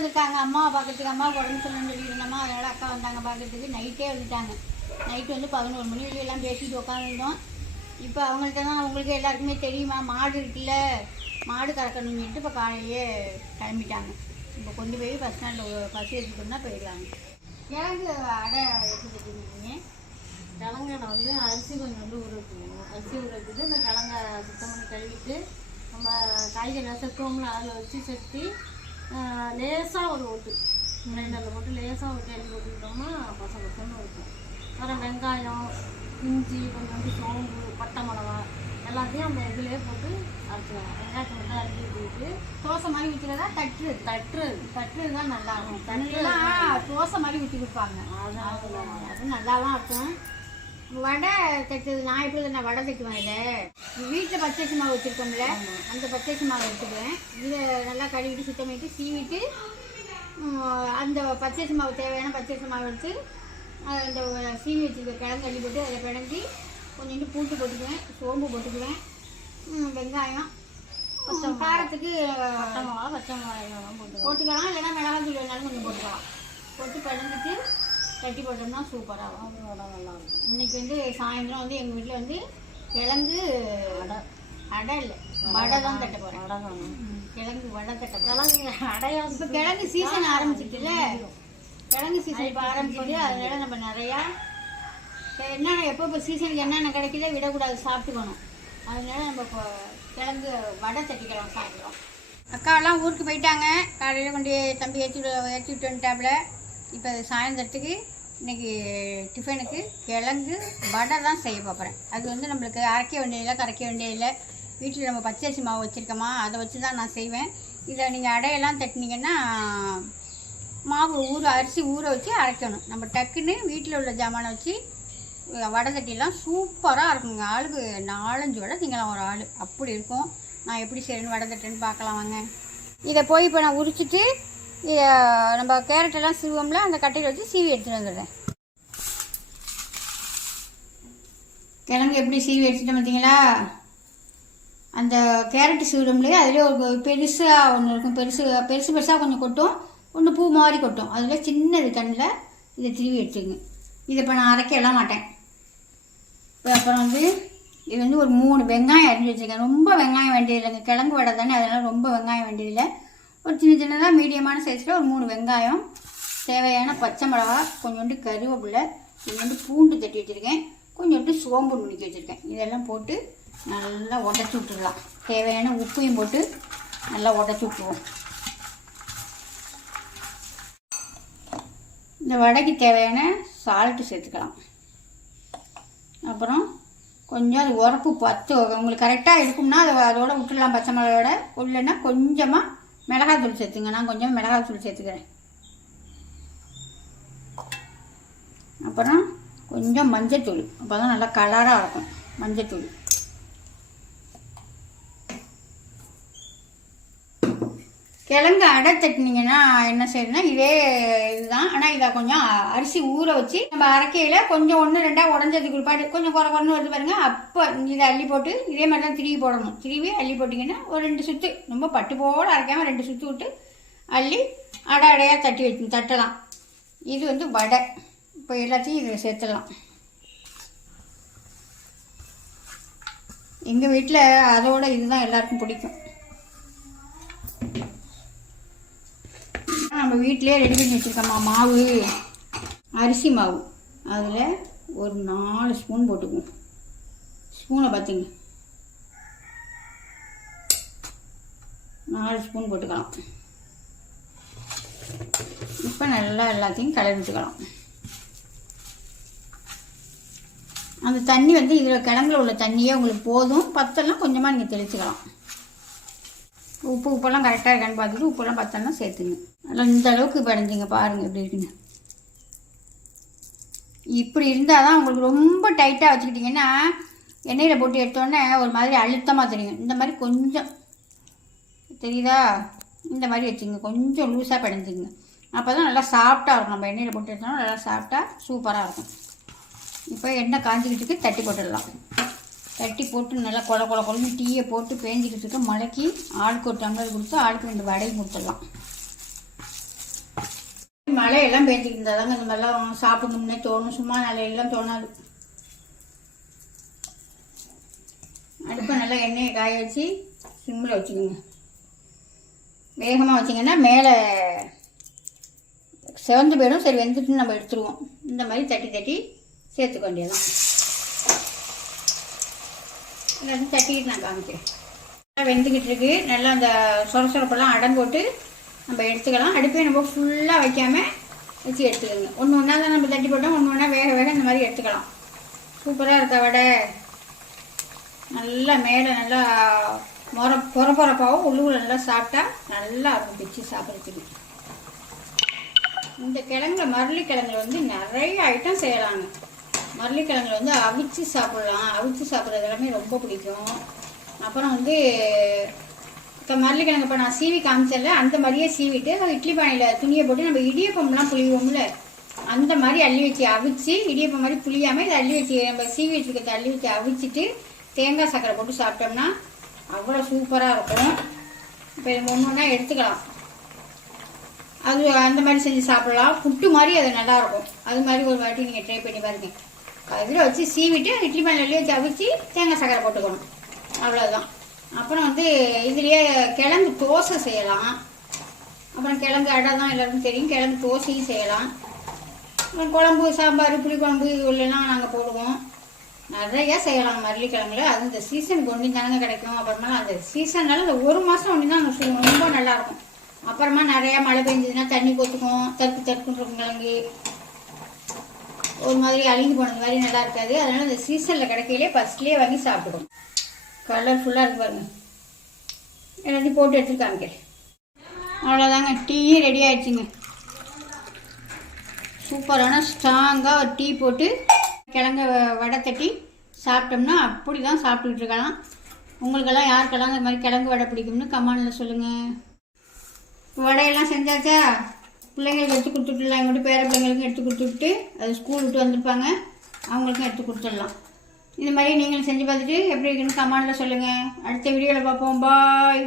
வந்திருக்காங்க. அம்மா பார்க்கறதுக்கு அம்மா உடம்பு சொல்லணும்னு சொல்லியிருந்தோம்மா அதனால் அக்கா வந்தாங்க பார்க்கறதுக்கு. நைட்டே வந்துட்டாங்க. நைட்டு வந்து பதினோரு மணி வரையும் எல்லாம் பேசிட்டு உட்காந்துருந்தோம் இப்போ அவங்கள்ட்ட தான் அவங்களுக்கு எல்லாருக்குமே தெரியுமா? மாடு இருக்குல்ல. மாடு கறக்கணும்னு சொல்லிட்டு இப்போ காலையிலேயே கிளம்பிட்டாங்க. இப்போ கொண்டு போய் பஸ் ஸ்டாண்டில் பஸ் எடுத்துட்டோம்னா போயிடலாங்க. கிழங்கு அடை எப்படி வச்சுருக்கீங்க வந்து அரிசி கொஞ்சம் வந்து ஊற அரிசி ஊற இந்த கிழங்க சுத்தம் பண்ணி கழுவிட்டு நம்ம காய்கறி செத்துவோம்ல அதில் வச்சு செத்தி லேசாக ஒரு ஓட்டு. கிரைண்டரில் போட்டு லேசாக ஒரு எண்ணெய் போட்டுக்கிட்டோம்னா பச பசன்னு இருக்கும் அப்புறம் வெங்காயம் இஞ்சி கொஞ்சோண்டு சோம்பு பட்டை மிளகா எல்லாத்தையும் அந்த இதுலேயே போட்டு அரைச்சிக்கலாம் வெங்காயத்தை மட்டும் அரைச்சி ஊற்றிட்டு தோசை மாதிரி ஊற்றுறதா தட்டு தட்டு தட்டு தான் நல்லா இருக்கும். தட்டு தட்டுலாம் தோசை மாதிரி ஊற்றி கொடுப்பாங்க. அதான் அது நல்லா தான் இருக்கும். வடை தைச்சது நான் எப்படி நான் வடை தைக்குவேன் இதை? வீட்டில் பச்சரிசி மாவு வச்சுருக்கோம்ல அந்த பச்சரிசி மாவு எடுத்துக்குவேன். இதை நல்லா கழுவிட்டு சுத்தம் பண்ணிட்டு சீவிட்டு அந்த பச்சரிசி மாவு தேவையான பச்சரிசி மாவு எடுத்து அஹ், இந்த சீவி வச்சுருக்க கிழங்கு அள்ளி போட்டு அதில் பிணைஞ்சி கொஞ்சோண்டு பூண்டு போட்டுக்குவேன் சோம்பு போட்டுக்குவேன். வெங்காயம் காரத்துக்கு பட்டை மிளகா பச்சை மிளகாய் போட்டு போட்டுக்கலாம். இல்லைன்னா மிளகாய் தூள் வேணாலும் கொஞ்சம் போட்டுக்கலாம். போட்டு பிணைஞ்சிட்டு தட்டி போட்டோம்னா சூப்பராக வரும். அதோட நல்லா இருக்கும் இன்னைக்கு வந்து சாயந்தரம் வந்து எங்கள் வீட்டில் வந்து கிழங்கு அடை. அடை இல்லை வடை தான் தட்ட போகிறேன் வடை வேணும் கிழங்கு வடை தட்ட கிழங்கு அடையா இப்போ கிழங்கு சீசன் ஆரம்பிச்சிட்டுல கிழங்கு சீசன் இப்போ ஆரம்பிச்சிட்டு அதனால நம்ம நிறையா என்னென்ன எப்போ இப்போ சீசனுக்கு என்னென்ன கிடைக்குதோ விடக்கூடாது சாப்பிட்டுக்கணும். அதனால நம்ம இப்போ கிழங்கு வடை தட்டிக்கிறோம் சாப்பிட்றோம் அக்காவெல்லாம் ஊருக்கு போயிட்டாங்க. காலையில் கொண்டு தம்பி ஏற்றி ஏற்றி விட்டு வந்துட்டாப்புல. இப்போ சாயந்தரத்துக்கு இன்னைக்கு டிஃபனுக்கு கிழங்கு வடை தான் செய்ய பார்ப்பறேன் அது வந்து நம்மளுக்கு அரைக்க வேண்டியதில்லை கரைக்க வேண்டியதில்லை வீட்டில் நம்ம பச்சரிசி மாவு வச்சுருக்கோமா அதை வச்சு தான் நான் செய்வேன். இதை நீங்கள் அடையெல்லாம் தட்டினீங்கன்னா மாவு ஊற அரிசி ஊற வச்சு அரைக்கணும். நம்ம டக்குன்னு வீட்டில் உள்ள ஜாமானை வச்சு வடை தட்டிலாம் சூப்பராக இருக்குங்க. ஆளுக்கு நாலஞ்சு வடை திங்கலாம் ஒரு ஆள். அப்படி இருக்கும். நான் எப்படி செய்யணும் வடை தட்டுன்னு பார்க்கலாம் வாங்க. இதை போய் இப்போ நான் உரிச்சிட்டு நம்ம கேரட்டெல்லாம் சீவோம்ல அந்த கட்டையில் வச்சு சீவி எடுத்துகிட்டு வந்துடுறேன். கிழங்கு எப்படி சீவி எடுத்துகிட்டு பார்த்தீங்களா? அந்த கேரட் சீவிடும்லையே அதிலே ஒரு பெருசாக ஒன்று இருக்கும். பெருசு பெருசு பெருசாக கொஞ்சம் கொட்டும். ஒன்று பூ மாதிரி கொட்டும். அதில் சின்னது கண்ணில் இதை திருவி எடுத்துங்க இதை இப்போ நான் அரைக்கலாம் மாட்டேன். இப்போ அப்புறம் வந்து இது வந்து ஒரு மூணு வெங்காயம் அரிஞ்சு வச்சுருக்கேன். ரொம்ப வெங்காயம் வேண்டியதில்லைங்க. கிழங்கு வடை தானே அதனால் ரொம்ப வெங்காயம் வேண்டியதில்லை. ஒரு சின்ன சின்னதாக மீடியமான சைஸில் ஒரு மூணு வெங்காயம் தேவையான பச்சை மிளகா கொஞ்சோண்டு கருவேப்பிலை கொஞ்சோண்டு பூண்டு தட்டி வச்சுருக்கேன். கொஞ்சோண்டு சோம்பு நுணுக்கி வச்சுருக்கேன். இதெல்லாம் போட்டு நல்லா உடச்சி விட்டுடலாம். தேவையான உப்பையும் போட்டு நல்லா உடச்சி விட்டுருவோம். இந்த வடைக்கு தேவையான சால்ட்டு சேர்த்துக்கலாம். அப்புறம் கொஞ்சம் அது உரப்பு பத்து. உங்களுக்கு கரெக்டாக இருக்கும்னா அதை அதோட விட்டுடலாம். பச்சை மிளகோட இல்லைன்னா கொஞ்சமாக மிளகாத்தூள் சேர்த்துங்க. நான் கொஞ்சம் மிளகாத்தூள் சேர்த்துக்கிறேன். அப்புறம் கொஞ்சம் மஞ்சத்தூள். அப்போ தான் நல்லா கலராக இருக்கும். மஞ்சத்தூள். கிழங்கு அடை தட்டினீங்கன்னா என்ன செய்யணும்னா இதே இதுதான். ஆனால் இதை கொஞ்சம் அரிசி ஊற வச்சு நம்ம அரைக்கையில் கொஞ்சம் ஒன்று ரெண்டாக உடஞ்சதுக்கு பிற்பாடு கொஞ்சம் குறை குறைன்னு வருது பாருங்க. அப்போ இதை அள்ளி போட்டு இதே மாதிரி தான் திருவி போடணும். திருவி அள்ளி போட்டிங்கன்னா ஒரு ரெண்டு சுற்று ரொம்ப பட்டு போட அரைக்காமல் ரெண்டு சுற்று விட்டு அள்ளி அடை அடையாக தட்டி வைக்கணும் தட்டலாம். இது வந்து வடை. இப்போ எல்லாத்தையும் இதில் சேர்த்துடலாம். எங்கள் வீட்டில் அதோட இதுதான் எல்லாருக்கும் பிடிக்கும். நம்ம வீட்டிலே ரெடி பண்ணி வச்சுருக்கோம்மா மாவு. அரிசி மாவு. அதில் ஒரு நாலு ஸ்பூன் போட்டுக்குவோம். ஸ்பூனை பார்த்துங்க நாலு ஸ்பூன் போட்டுக்கலாம். இப்போ நல்லா எல்லாத்தையும் கலரி விட்டுக்கலாம். அந்த தண்ணி வந்து இதில் கிழங்குல உள்ள தண்ணியே உங்களுக்கு போதும். பத்தெல்லாம் கொஞ்சமாக நீங்கள் தெளிச்சுக்கலாம். உப்பு உப்பெல்லாம் கரெக்டாக இருக்கான்னு பார்த்துட்டு உப்பெல்லாம் பத்தெல்லாம் சேர்த்துங்க. நல்லா இந்த அளவுக்கு படைஞ்சிங்க பாருங்கள் எப்படி இருக்குன்னு. இப்படி இருந்தால் தான் உங்களுக்கு ரொம்ப டைட்டாக வச்சுக்கிட்டிங்கன்னா எண்ணெயில் போட்டு எடுத்தோடனே ஒரு மாதிரி அழுத்தமாக தெரியும். இந்த மாதிரி கொஞ்சம். தெரியுதா? இந்த மாதிரி வச்சுங்க. கொஞ்சம் லூஸாக பிணைஞ்சிங்க. அப்போ தான் நல்லா சாஃப்டாக இருக்கும். நம்ம எண்ணெயில் போட்டு எடுத்தோம்னா நல்லா சாஃப்டாக சூப்பராக இருக்கும். இப்போ எண்ணெய் காஞ்சிக்கிட்டுக்கு தட்டி போட்டுடலாம். தட்டி போட்டு நல்லா கொல கொல குழம்பு டீயை போட்டு பேஞ்சிக்கிட்டு இருக்க மலைக்கு ஆளுக்கு ஒரு டம்ளர் கொடுத்து ஆளுக்கு ரெண்டு வடையும் கொடுத்துடலாம். மழையெல்லாம் பேஞ்சிக்கிட்டு இருந்தால் தாங்க இந்த மாதிரிலாம் சாப்பிடணும்னே தோணும். சும்மா நிலையெல்லாம் தோணாது. அடுப்பை நல்லா எண்ணெயை காய வச்சு சிம்மில் வச்சுக்கோங்க. வேகமாக வச்சிங்கன்னா மேலே சிவந்து போயிடும். சரி வெந்துட்டு நம்ம எடுத்துருவோம். இந்த மாதிரி தட்டி தட்டி சேர்த்துக்க வேண்டியதான் எல்லாத்தையும் தட்டிக்கிட்டு நான் காமிக்கிறேன். நல்லா வெந்துக்கிட்டு இருக்கு நல்லா அந்த சொர சொரப்பெல்லாம் அடம் போட்டு நம்ம எடுத்துக்கலாம். அடுப்பே நம்ம ஃபுல்லாக வைக்காம வச்சு எடுத்துக்கோங்க. ஒன்று ஒன்றா தான் நம்ம தட்டி போட்டோம். ஒன்று ஒன்றா வேக வேக இந்த மாதிரி எடுத்துக்கலாம். சூப்பராக இருக்கா வடை? நல்லா மேலே நல்லா மொர பொற பொறப்பாகவும் உள்ளுக்குள்ள நல்லா சாப்பிட்டா நல்லா இருக்கும் பிச்சு சாப்பிட்றதுக்கு. இந்த கிழங்குல மரளிக்கிழங்குல வந்து நிறைய ஐட்டம் செய்யலாங்க. மரளிக்கிழங்குல வந்து அவிச்சு சாப்பிடலாம். அவிச்சு சாப்பிட்றது எல்லாமே ரொம்ப பிடிக்கும். அப்புறம் வந்து இப்போ மரளிக்கிழங்கு இப்போ நான் சீவி காமிச்சல அந்த மாதிரியே சீவிட்டு இட்லி பானையில் துணியை போட்டு நம்ம இடியப்பம்லாம் புளிவோம்ல அந்த மாதிரி அள்ளி வச்சு அவிச்சு இடியப்பம் மாதிரி புளியாமல் இதை அள்ளி வச்சு நம்ம சீவி வச்சுருக்கிறத அள்ளி வச்சு அவிச்சிட்டு தேங்காய் சக்கரை போட்டு சாப்பிட்டோம்னா அவ்வளோ சூப்பராக இருக்கும். இப்போ இது ஒன்று ஒன்றா எடுத்துக்கலாம். அது அந்த மாதிரி செஞ்சு சாப்பிடலாம். புட்டு மாதிரி அது நல்லாயிருக்கும் அது மாதிரி ஒரு வாட்டி நீங்கள் ட்ரை பண்ணி பாருங்கள் இதில் வச்சு சீவிட்டு இட்லி பானையில் தவிச்சு தேங்காய் சக்கரை போட்டுக்கணும். அவ்வளோதான் அப்புறம் வந்து இதுலேயே கிழங்கு தோசை செய்யலாம். அப்புறம் கிழங்கு அடை தான் எல்லாருக்கும் தெரியும். கிழங்கு தோசையும் செய்யலாம். அப்புறம் குழம்பு சாம்பார் புளி குழம்பு உள்ளெல்லாம் நாங்கள் போடுவோம். நிறையா செய்யலாம் மல்லிக்கிழங்குல. அது இந்த சீசனுக்கு ஒன்று தானங்க கிடைக்கும். அப்புறமா அந்த சீசன்னால அந்த ஒரு மாதம் ஒன்று தான் செய்வோம் ரொம்ப நல்லாயிருக்கும் அப்புறமா நிறையா மழை பெஞ்சதுன்னா தண்ணி கொத்துக்கும் தற்கு தற்குன்னு இருக்கும் கிழங்கு. ஒரு மாதிரி அழிஞ்சு போனது மாதிரி நல்லா இருக்காது. அதனால இந்த சீசனில் கிடைக்கையிலே ஃபஸ்ட்லேயே வாங்கி சாப்பிடுவோம். கலர்ஃபுல்லாக இருக்கு பாருங்க. எல்லாத்தையும் போட்டு எடுத்து காமிக்கிறேன். அவ்வளோதாங்க டீயும் ரெடி ஆயிடுச்சுங்க. சூப்பரான ஸ்ட்ராங்காக ஒரு டீ போட்டு கிழங்க வ- வடை தட்டி சாப்பிட்டோம்னா அப்படி தான் சாப்பிட்டுட்டு இருக்கலாம். உங்களுக்கெல்லாம் யாருக்கெல்லாம் இந்த மாதிரி கிழங்கு வடை பிடிக்கும்னு கமானில் சொல்லுங்கள் வடையெல்லாம் செஞ்சாச்சா? பிள்ளைங்களுக்கு எடுத்து கொடுத்துட்டுலாம். எங்கள்கிட்ட பேர பிள்ளைங்களுக்கும் எடுத்து கொடுத்துட்டு அது ஸ்கூல் விட்டு வந்திருப்பாங்க. அவங்களுக்கும் எடுத்து கொடுத்துடலாம். இந்த மாதிரி நீங்களும் செஞ்சு பார்த்துட்டு எப்படி இருக்குன்னு கமெண்டில் சொல்லுங்கள் அடுத்த வீடியோவில் பார்ப்போம். பாய்